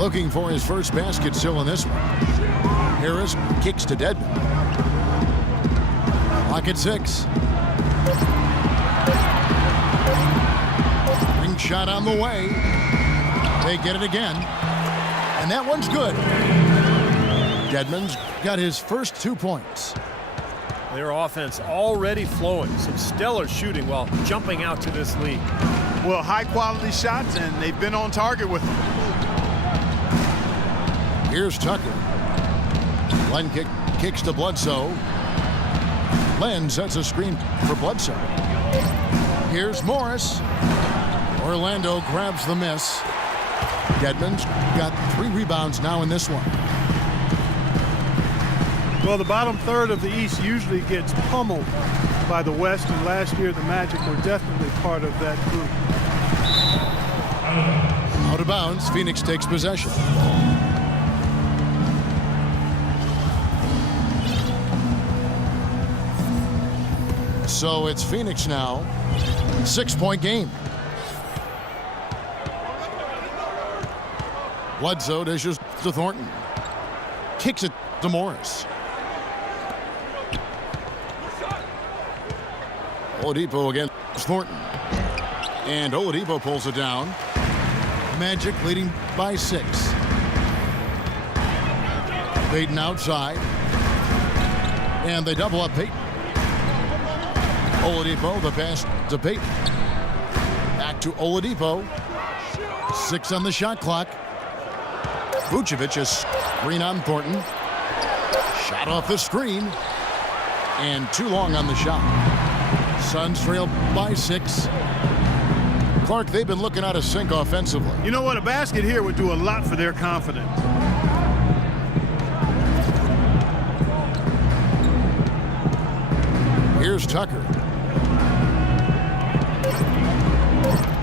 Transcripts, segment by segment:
Looking for his first basket still in this one. Harris kicks to Dedmon. Clock at 6. Ring shot on the way. They get it again. And that one's good. Dedmon's got his first 2 points. Their offense already flowing. Some stellar shooting while jumping out to this lead. Well, high-quality shots, and they've been on target with them. Here's Tucker. Len kicks to Bledsoe. Len sets a screen for Bledsoe. Here's Morris. Orlando grabs the miss. Dedmon's got 3 rebounds now in this one. Well, the bottom third of the East usually gets pummeled by the West, and last year the Magic were definitely part of that group. Out of bounds, Phoenix takes possession. So it's Phoenix now. 6-point game. Bledsoe dishes to Thornton. Kicks it to Morris. Oladipo against Thornton. And Oladipo pulls it down. Magic leading by 6. Payton outside. And they double up Payton. Oladipo, the pass to Payton. Back to Oladipo. 6 on the shot clock. Vucevic is screen on Thornton. Shot off the screen. And too long on the shot. Suns trail by 6. Clark, they've been looking out of sync offensively. You know what? A basket here would do a lot for their confidence. Here's Tucker.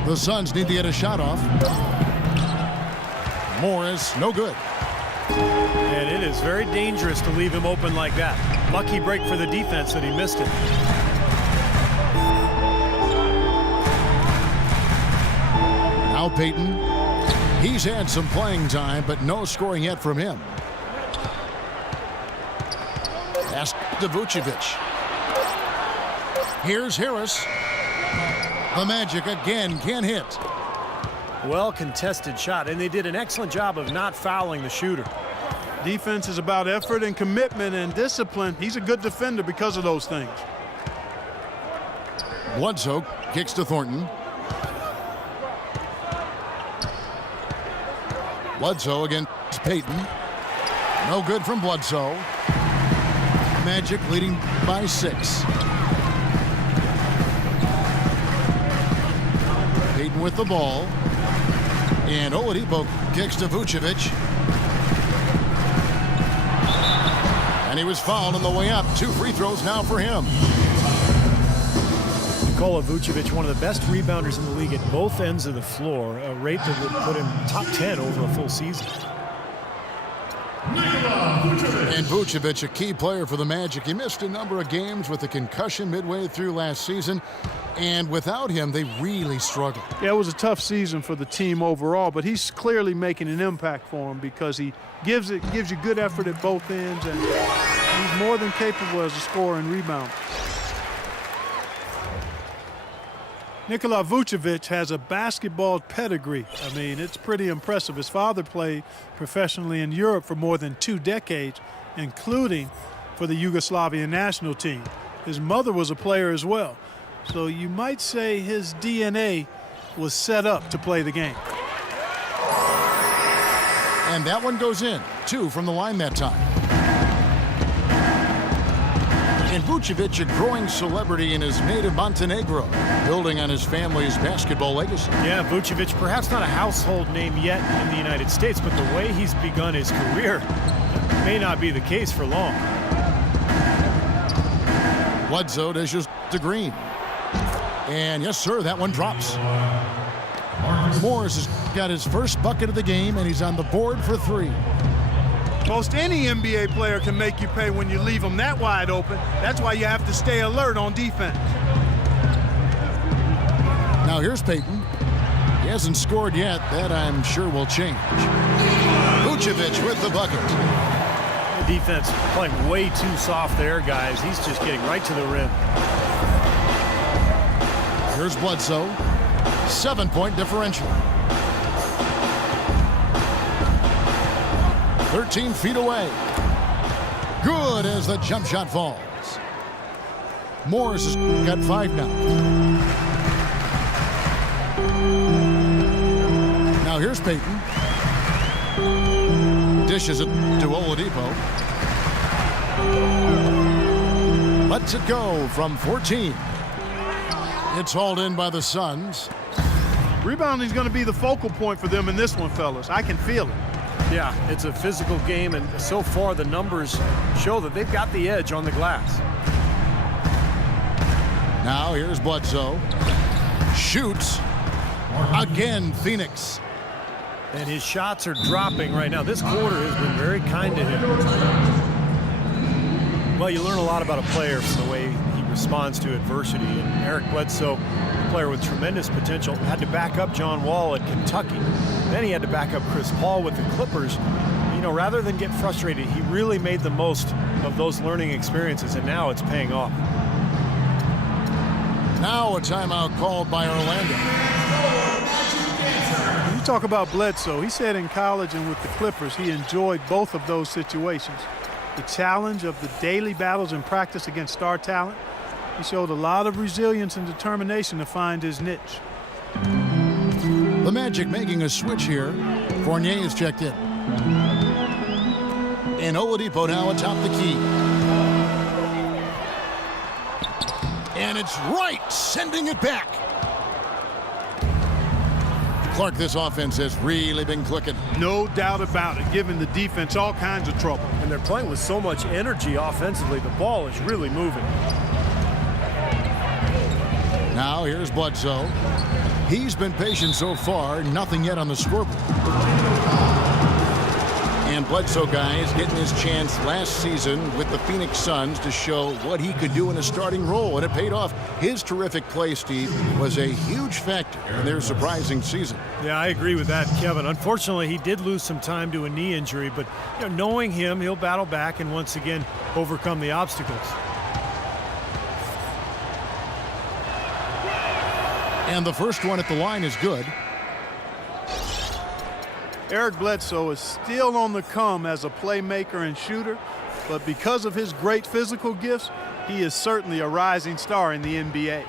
The Suns need to get a shot off. Morris, no good. And it is very dangerous to leave him open like that. Lucky break for the defense that he missed it. Now Payton. He's had some playing time, but no scoring yet from him. Pass to Vucevic. Here's Harris. The Magic again can't hit. Well contested shot, and they did an excellent job of not fouling the shooter. Defense is about effort and commitment and discipline. He's a good defender because of those things. Bledsoe kicks to Thornton. Bledsoe against Payton. No good from Bledsoe. Magic leading by 6. Payton with the ball. And Oladipo kicks to Vucevic. And he was fouled on the way up. 2 free throws now for him. Nikola Vucevic, one of the best rebounders in the league at both ends of the floor, a rate that would put him top 10 over a full season. And Vucevic, a key player for the Magic. He missed a number of games with a concussion midway through last season. And without him, they really struggled. Yeah, it was a tough season for the team overall, but he's clearly making an impact for him because he gives you good effort at both ends, and he's more than capable as a scorer and rebounder. Nikola Vucevic has a basketball pedigree. I mean, it's pretty impressive. His father played professionally in Europe for more than 2 decades, including for the Yugoslavian national team. His mother was a player as well. So you might say his DNA was set up to play the game. And that one goes in. 2 from the line that time. And Vucevic, a growing celebrity in his native Montenegro, building on his family's basketball legacy. Yeah, Vucevic, perhaps not a household name yet in the United States, but the way he's begun his career may not be the case for long. Bledsoe dishes to Green. And yes, sir, that one drops. Morris has got his first bucket of the game, and he's on the board for 3. Most any NBA player can make you pay when you leave them that wide open. That's why you have to stay alert on defense. Now here's Payton. He hasn't scored yet. That I'm sure will change. Vucevic with the bucket. The defense playing way too soft there, guys. He's just getting right to the rim. Here's Bledsoe. 7-point differential. 13 feet away. Good as the jump shot falls. Morris has got 5 now. Now here's Payton. Dishes it to Oladipo. Lets it go from 14. It's hauled in by the Suns. Rebounding is going to be the focal point for them in this one, fellas. I can feel it. Yeah, it's a physical game, and so far the numbers show that they've got the edge on the glass. Now here's Bledsoe. Shoots. Again, Phoenix. And his shots are dropping right now. This quarter has been very kind to him. Well, you learn a lot about a player from the way he responds to adversity. And Eric Bledsoe, a player with tremendous potential, had to back up John Wall at Kentucky. Then he had to back up Chris Paul with the Clippers. You know, rather than get frustrated, he really made the most of those learning experiences, and now it's paying off. Now a timeout called by Orlando. You talk about Bledsoe. He said in college and with the Clippers, he enjoyed both of those situations. The challenge of the daily battles in practice against star talent. He showed a lot of resilience and determination to find his niche. The Magic making a switch here. Fournier is checked in. And Oladipo now atop the key. And it's right, sending it back. Clark, this offense has really been clicking. No doubt about it, giving the defense all kinds of trouble. And they're playing with so much energy offensively. The ball is really moving. Now here's Bledsoe. He's been patient so far, nothing yet on the scoreboard. And Bledsoe, guys, getting his chance last season with the Phoenix Suns to show what he could do in a starting role, and it paid off. His terrific play, Steve, was a huge factor in their surprising season. Yeah, I agree with that, Kevin. Unfortunately, he did lose some time to a knee injury, but knowing him, he'll battle back and once again overcome the obstacles. And the first one at the line is good. Eric Bledsoe is still on the come as a playmaker and shooter, but because of his great physical gifts, he is certainly a rising star in the NBA.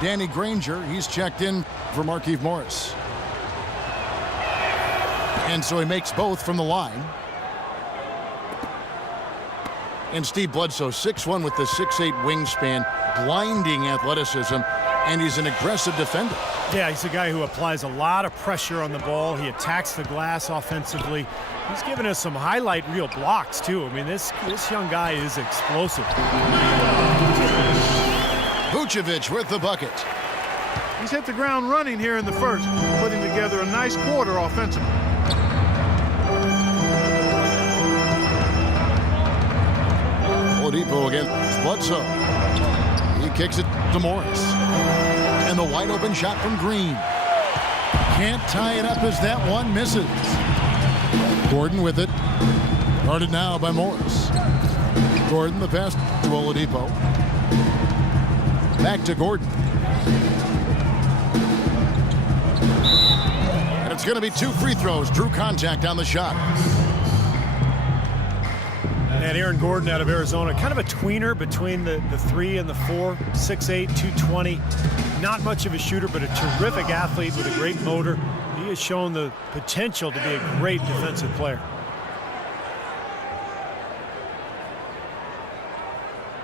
Danny Granger, he's checked in for Markieff Morris. And so he makes both from the line. And Steve Bledsoe, 6'1" with the 6'8" wingspan, blinding athleticism, and he's an aggressive defender. Yeah, he's a guy who applies a lot of pressure on the ball. He attacks the glass offensively. He's given us some highlight reel blocks, too. I mean, this young guy is explosive. Vucevic with the bucket. He's hit the ground running here in the first, putting together a nice quarter offensively. Oladipo against Bledsoe. He kicks it to Morris. And the wide open shot from Green. Can't tie it up as that one misses. Gordon with it. Guarded now by Morris. Gordon the pass to Oladipo. Back to Gordon. And it's going to be 2 free throws. Drew contact on the shot. And Aaron Gordon out of Arizona, kind of a tweener between the 3 and the 4, 6'8", 220. Not much of a shooter, but a terrific athlete with a great motor. He has shown the potential to be a great defensive player.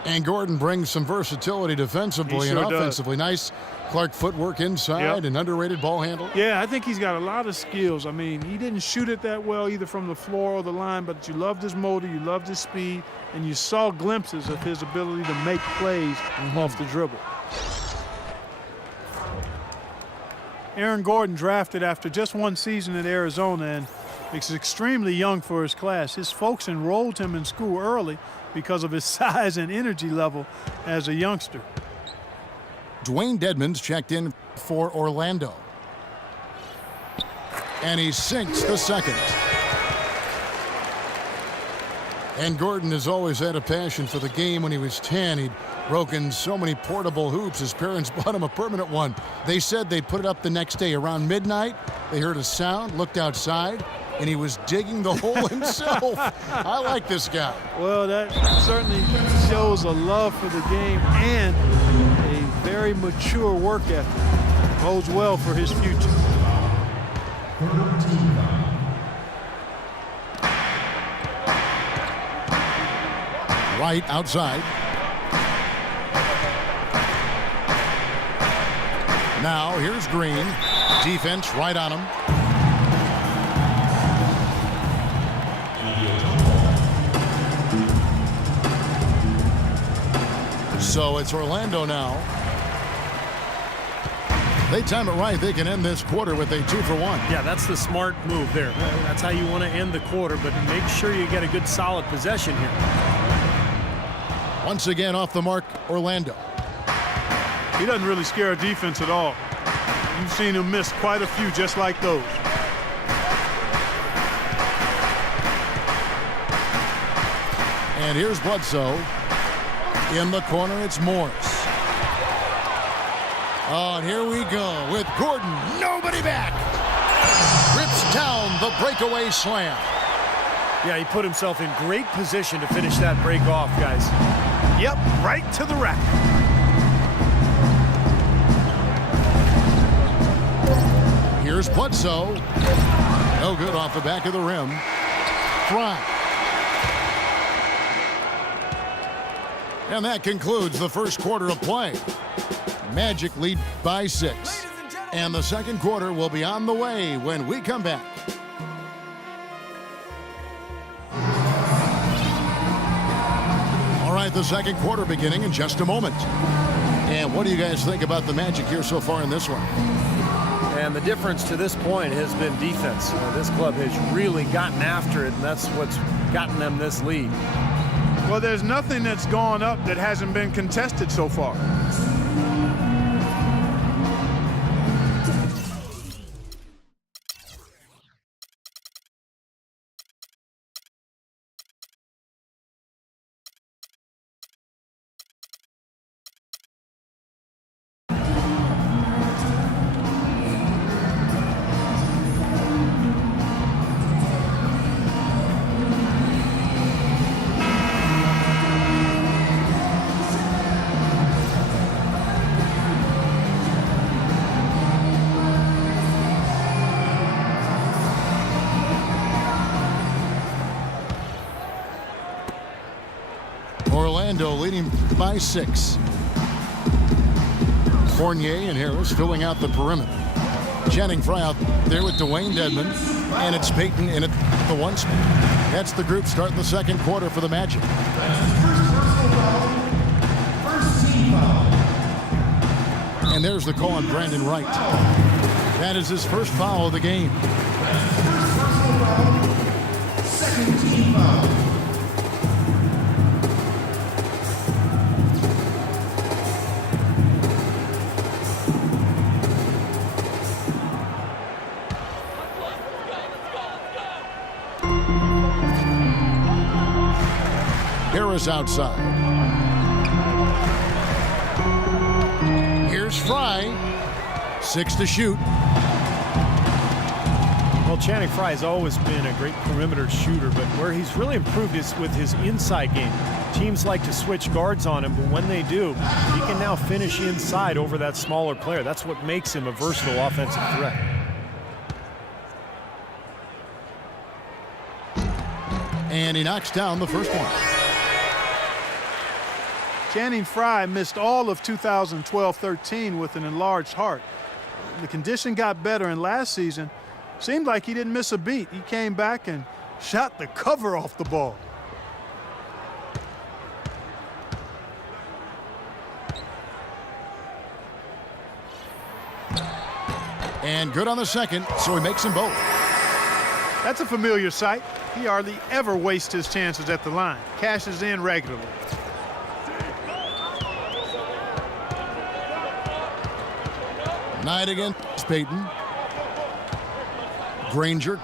And Gordon brings some versatility defensively and offensively. Nice Clark footwork inside and underrated ball handle. Yeah, I think he's got a lot of skills. I mean, he didn't shoot it that well either from the floor or the line, but you loved his motor, you loved his speed, and you saw glimpses of his ability to make plays off the dribble. Aaron Gordon drafted after just 1 season at Arizona and is extremely young for his class. His folks enrolled him in school early because of his size and energy level as a youngster. Dwayne Dedmon's checked in for Orlando. And he sinks the second. And Gordon has always had a passion for the game. When he was 10, he'd broken so many portable hoops. His parents bought him a permanent one. They said they'd put it up the next day. Around midnight, they heard a sound, looked outside, and he was digging the hole himself. I like this guy. Well, that certainly shows a love for the game and a very mature work ethic. Bodes well for his future. Right outside. Now here's Green. Defense right on him. So it's Orlando now. They time it right. They can end this quarter with a 2-for-1. Yeah, that's the smart move there. That's how you want to end the quarter, but make sure you get a good solid possession here. Once again off the mark, Orlando. He doesn't really scare a defense at all. You've seen him miss quite a few just like those. And here's Bledsoe. In the corner, it's Morris. Oh, and here we go with Gordon. Nobody back. Rips down the breakaway slam. Yeah, he put himself in great position to finish that break off, guys. Yep, right to the rack. Here's Bledsoe. No good off the back of the rim. Fry. And that concludes the first quarter of play. Magic lead by 6. And the second quarter will be on the way when we come back. All right, the second quarter beginning in just a moment. And what do you guys think about the Magic here so far in this one? And the difference to this point has been defense. This club has really gotten after it, and that's what's gotten them this lead. Well, there's nothing that's gone up that hasn't been contested so far. Orlando leading by 6. Fournier and Harris filling out the perimeter. Channing Frye out there with Dwayne Dedmon. And it's Payton in at the 1 spot. That's the group starting the second quarter for the Magic. And there's the call on Brandon Wright. That is his first foul of the game. Second team foul. Harris outside. Here's Frye. 6 to shoot. Well, Channing Frye has always been a great perimeter shooter, but where he's really improved is with his inside game. Teams like to switch guards on him, but when they do, he can now finish inside over that smaller player. That's what makes him a versatile offensive threat. And he knocks down the first one. Channing Frye missed all of 2012-13 with an enlarged heart. The condition got better, and last season seemed like he didn't miss a beat. He came back and shot the cover off the ball. And good on the second, so he makes them both. That's a familiar sight. He hardly ever wastes his chances at the line. Cashes in regularly. Knight against Payton. Granger